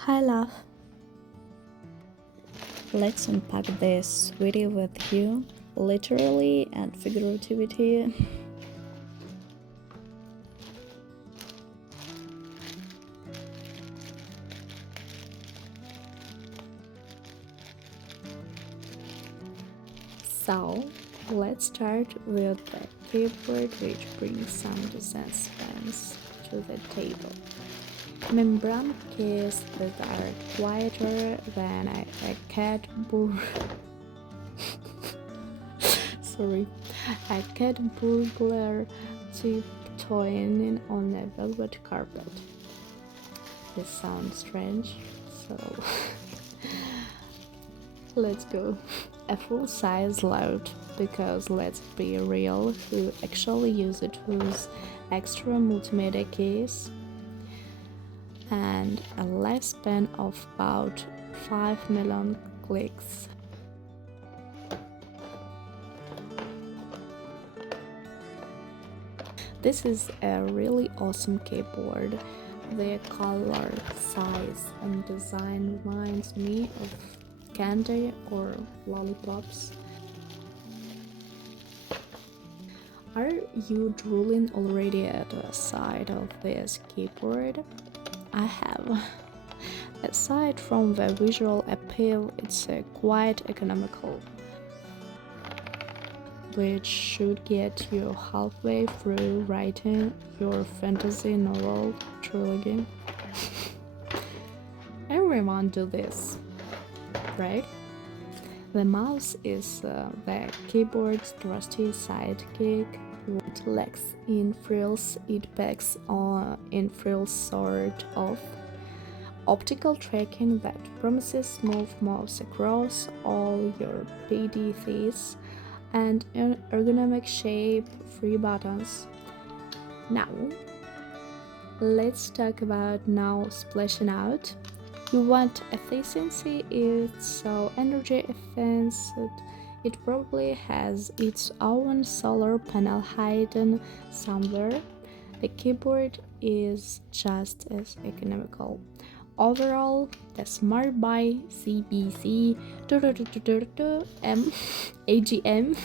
Hi love, let's unpack this video with you, literally and figuratively. So, let's start with the keyboard, which brings some suspense to the table. Membrane keys that are quieter than a cat a cat burglar tiptoeing on a velvet carpet. This sounds strange, so let's go. A full-size load, because let's be real, who actually use it with extra multimedia keys, and a lifespan of about 5 million clicks. This is a really awesome keyboard. The color, size, and design reminds me of candy or lollipops. Are you drooling already at the sight of this keyboard? I have. Aside from the visual appeal, it's quite economical, which should get you halfway through writing your fantasy novel trilogy. Everyone do this, right? The mouse is the keyboard's trusty sidekick. What lacks in frills, it packs on in frills, sort of. Optical tracking that promises smooth mouse across all your PDFs, and ergonomic shape, free buttons. Now, let's talk about now splashing out. You want efficiency, it's so energy efficient. It probably has its own solar panel hidden somewhere. The keyboard is just as economical. Overall, the Smartbuy SBC-626376AG-M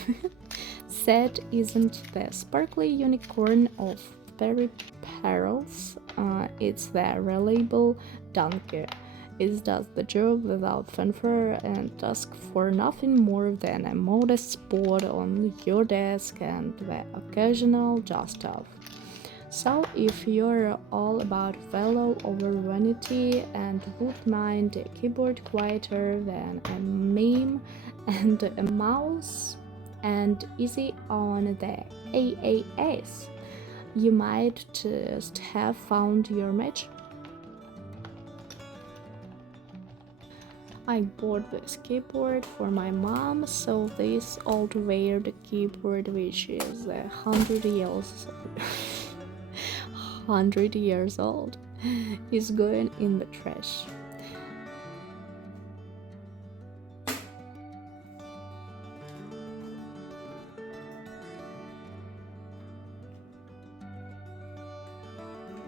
set isn't the sparkly unicorn of peripherals, it's the reliable donkey. It does the job without fanfare and asks for nothing more than a modest spot on your desk and the occasional dust off. So, if you're all about value over vanity and would mind a keyboard quieter than a meme and a mouse and easy on the AAS, you might just have found your match. I bought this keyboard for my mom, so this old weird keyboard, which is 100 years old, is going in the trash.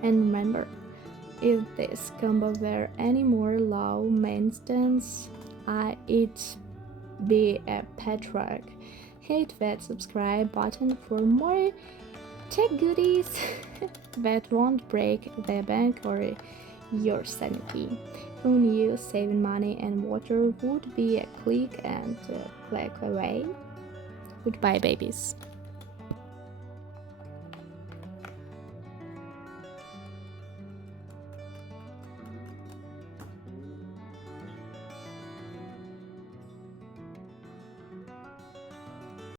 And remember, if this combo were any more low maintenance, it'd be a pet rock. Hit that subscribe button for more tech goodies that won't break the bank or your sanity. Who knew saving money and water would be a click and click away? Goodbye, babies.